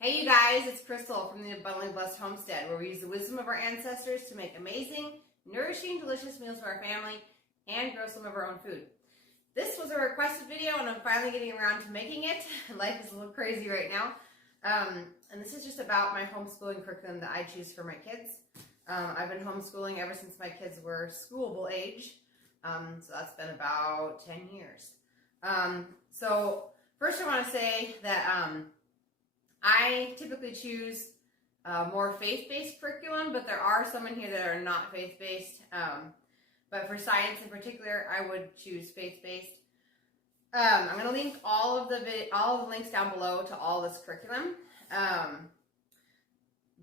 Hey you guys, it's Crystal from the Abundantly Blessed Homestead, where we use the wisdom of our ancestors to make amazing, nourishing, delicious meals for our family and grow some of our own food. This was a requested video and I'm finally getting around to making it. Life is a little crazy right now. And this is just about my homeschooling curriculum that I choose for my kids. I've been homeschooling ever since my kids were schoolable age. So that's been about 10 years. So first I want to say that I typically choose more faith-based curriculum, but there are some in here that are not faith-based. But for science in particular, I would choose faith-based. I'm going to link all of the links down below to all this curriculum.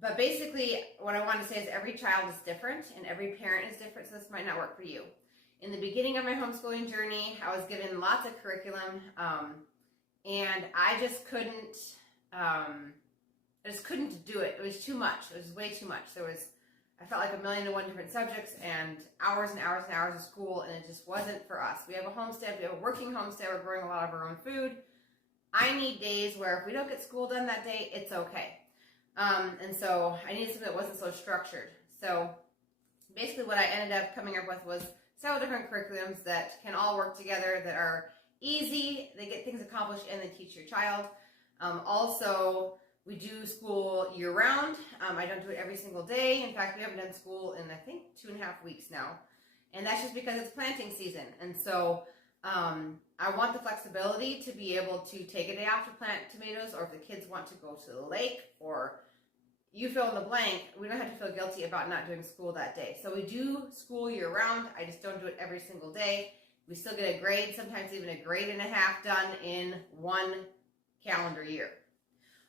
But basically, what I want to say is every child is different and every parent is different, so this might not work for you. In the beginning of my homeschooling journey, I was given lots of curriculum, and I just couldn't do it. It was too much. It was way too much. I felt like 1,000,001 different subjects and hours and hours and hours of school, and it just wasn't for us. We have a homestead. We have a working homestead. We're growing a lot of our own food. I need days where if we don't get school done that day, it's okay. And so I needed something that wasn't so structured. So basically what I ended up coming up with was several different curriculums that can all work together, that are easy, they get things accomplished, and they teach your child. Also, we do school year-round. I don't do it every single day. In fact, we haven't done school in, I think, 2.5 weeks now. And that's just because it's planting season. And so I want the flexibility to be able to take a day off to plant tomatoes, or if the kids want to go to the lake, or you fill in the blank, we don't have to feel guilty about not doing school that day. So we do school year-round. I just don't do it every single day. We still get a grade, sometimes even a grade and a half done in one calendar year.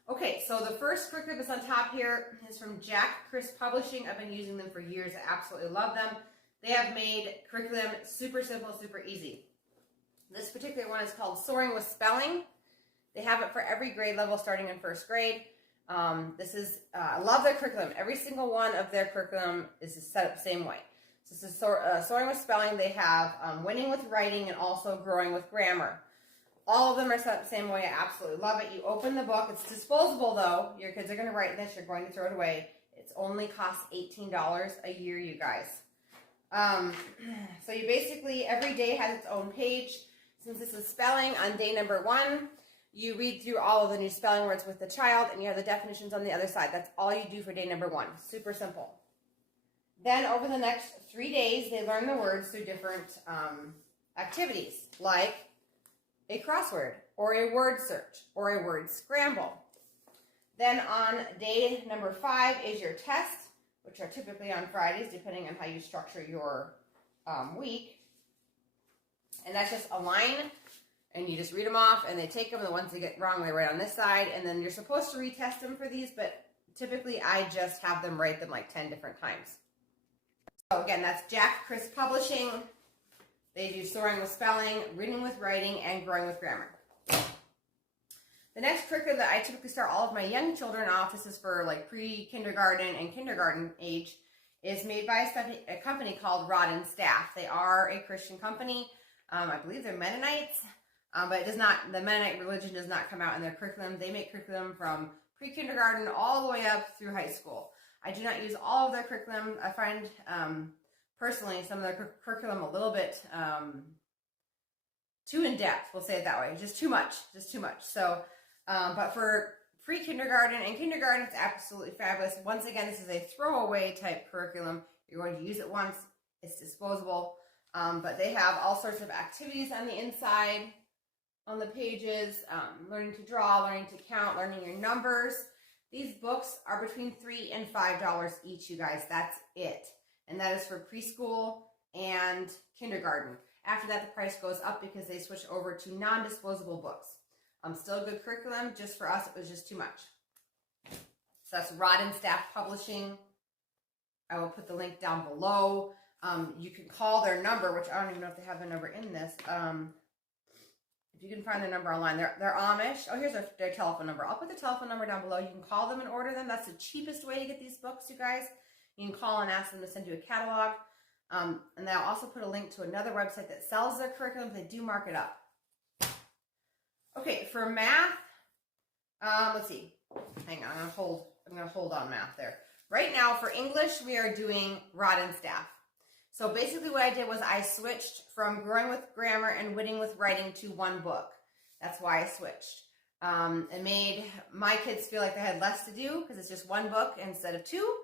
Okay, so the first curriculum that's on top here is from Jack Chris Publishing. I've been using them for years. I absolutely love them. They have made curriculum super simple, super easy. This particular one is called Soaring with Spelling. They have it for every grade level starting in first grade. I love their curriculum. Every single one of their curriculum is set up the same way. So this is Soaring with Spelling. They have Winning with Writing and also Growing with Grammar. All of them are set up the same way. I absolutely love it. You open the book. It's disposable, though. Your kids are going to write this. You're going to throw it away. It only costs $18 a year, you guys. So you basically, every day has its own page. Since this is spelling, on day number 1, you read through all of the new spelling words with the child, and you have the definitions on the other side. That's all you do for day number 1. Super simple. Then over the next 3 days, they learn the words through different activities, like a crossword, or a word search, or a word scramble. Then on day number 5 is your test, which are typically on Fridays, depending on how you structure your week. And that's just a line, and you just read them off, and they take them. The ones they get wrong, they write on this side, and then you're supposed to retest them for these, but typically I just have them write them like 10 different times. So again, that's Jack Chris Publishing. They do Soaring with Spelling, Reading with Writing, and Growing with Grammar. The next curriculum that I typically start all of my young children off, this is for like pre-kindergarten and kindergarten age, is made by a company called Rod and Staff. They are a Christian company. I believe they're Mennonites, but the Mennonite religion does not come out in their curriculum. They make curriculum from pre-kindergarten all the way up through high school. I do not use all of their curriculum. I find personally some of their curriculum a little bit too in-depth, we'll say it that way. Just too much. So, but for pre-kindergarten and kindergarten, it's absolutely fabulous. Once again, this is a throwaway type curriculum. You're going to use it once. It's disposable. But they have all sorts of activities on the inside, on the pages, learning to draw, learning to count, learning your numbers. These books are between $3 and $5 each, you guys. That's it. And that is for preschool and kindergarten. After that, the price goes up because they switch over to non-disposable books. Still a good curriculum. Just for us, it was just too much. So that's Rod and Staff Publishing. I will put the link down below. You can call their number, which I don't even know if they have their number in this. If you can find their number online. They're Amish. Oh, here's their telephone number. I'll put the telephone number down below. You can call them and order them. That's the cheapest way to get these books, you guys. You can call and ask them to send you a catalog. And they'll also put a link to another website that sells their curriculum. They do mark it up. Okay, for math, Let's see. Hang on, I'm gonna hold on math there. Right now for English, we are doing rod and staff. So basically what I did was I switched from Growing with Grammar and Winning with Writing to one book. That's why I switched. It made my kids feel like they had less to do because it's just one book instead of two.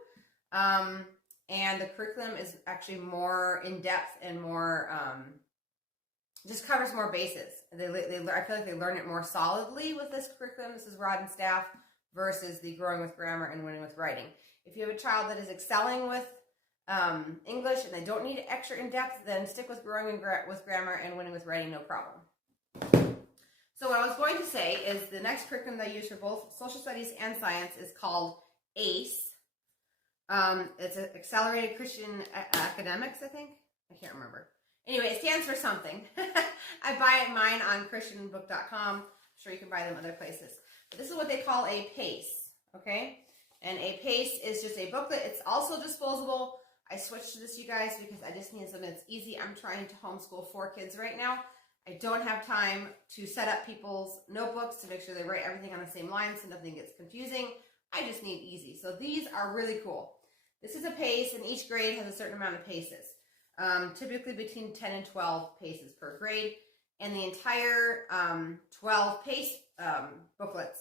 And the curriculum is actually more in-depth and more, just covers more bases. I feel like they learn it more solidly with this curriculum. This is Rod and Staff versus the Growing with Grammar and Winning with Writing. If you have a child that is excelling with English and they don't need extra in-depth, then stick with Growing with Grammar and Winning with Writing, no problem. So what I was going to say is the next curriculum that I use for both social studies and science is called ACE. It's an Accelerated Christian Academics, I think. I can't remember. Anyway, it stands for something. I buy mine on christianbook.com. I'm sure you can buy them other places. But this is what they call a PACE, okay? And a PACE is just a booklet. It's also disposable. I switched to this, you guys, because I just need something that's easy. I'm trying to homeschool 4 kids right now. I don't have time to set up people's notebooks to make sure they write everything on the same line so nothing gets confusing. I just need easy. So these are really cool. This is a PACE, and each grade has a certain amount of paces. Typically between 10 and 12 paces per grade. And the entire 12 PACE booklets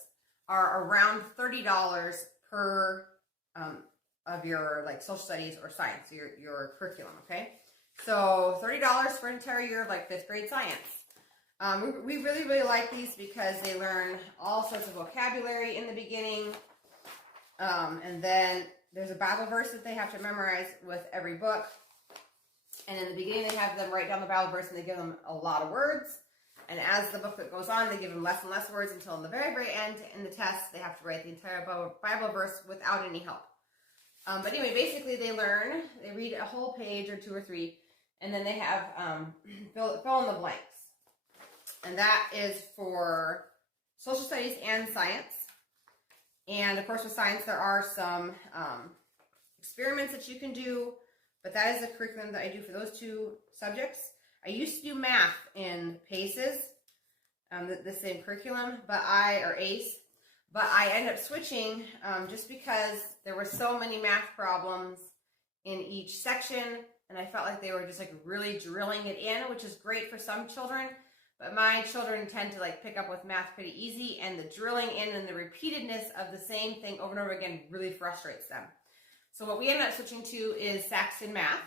are around $30 per of your like social studies or science, your curriculum, okay? So $30 for an entire year of like 5th grade science. We really, really like these because they learn all sorts of vocabulary in the beginning. And then there's a Bible verse that they have to memorize with every book. And in the beginning, they have them write down the Bible verse and they give them a lot of words. And as the booklet goes on, they give them less and less words until in the very, very end, in the test, they have to write the entire Bible verse without any help. But anyway, basically they read a whole page or 2 or 3, and then they have fill in the blanks. And that is for social studies and science. And of course with science there are some experiments that you can do, but that is the curriculum that I do for those 2 subjects. I used to do math in PACES, the same curriculum, or ACE, but I ended up switching just because there were so many math problems in each section, and I felt like they were just like really drilling it in, which is great for some children, but my children tend to like pick up with math pretty easy, and the drilling in and the repeatedness of the same thing over and over again really frustrates them. So what we ended up switching to is Saxon Math.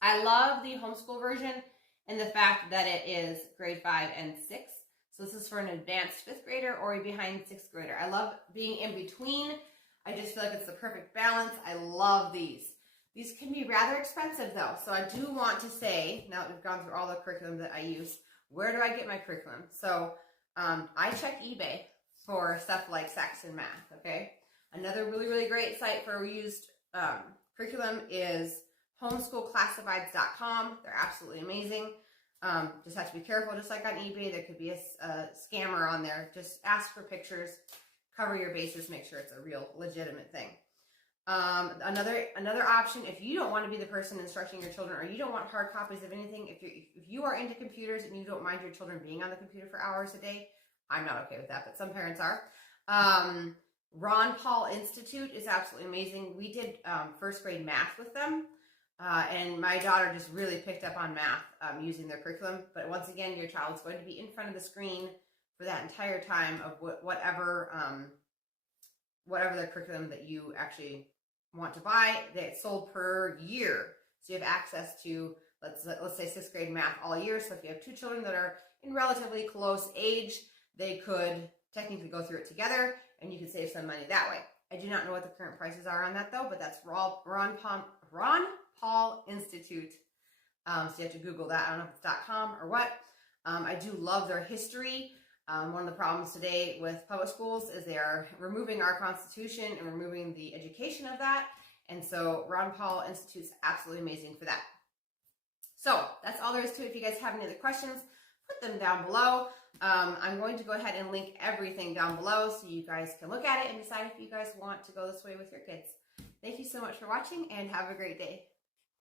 I love the homeschool version and the fact that it is grade 5 and 6. So this is for an advanced 5th grader or a behind 6th grader. I love being in between. I just feel like it's the perfect balance. I love these. These can be rather expensive though. So I do want to say, now that we've gone through all the curriculum that I use, where do I get my curriculum? So I check eBay for stuff like Saxon Math, okay? Another really, really great site for used curriculum is homeschoolclassifieds.com. They're absolutely amazing. Just have to be careful, just like on eBay, there could be a scammer on there. Just ask for pictures, cover your bases, make sure it's a real legitimate thing. Another option, if you don't want to be the person instructing your children, or you don't want hard copies of anything, if you are into computers and you don't mind your children being on the computer for hours a day, I'm not okay with that, but some parents are. Ron Paul Institute is absolutely amazing. We did 1st grade math with them. And my daughter just really picked up on math using their curriculum. But once again, your child's going to be in front of the screen for that entire time of whatever the curriculum that you actually want to buy. It's sold per year. So you have access to, let's say 6th grade math all year. So if you have 2 children that are in relatively close age, they could technically go through it together and you could save some money that way. I do not know what the current prices are on that though, but that's Ron Paul Institute. So you have to Google that. I don't know if it's .com or what. I do love their history. One of the problems today with public schools is they are removing our Constitution and removing the education of that. And so Ron Paul Institute is absolutely amazing for that. So that's all there is to it. If you guys have any other questions, put them down below. I'm going to go ahead and link everything down below so you guys can look at it and decide if you guys want to go this way with your kids. Thank you so much for watching and have a great day.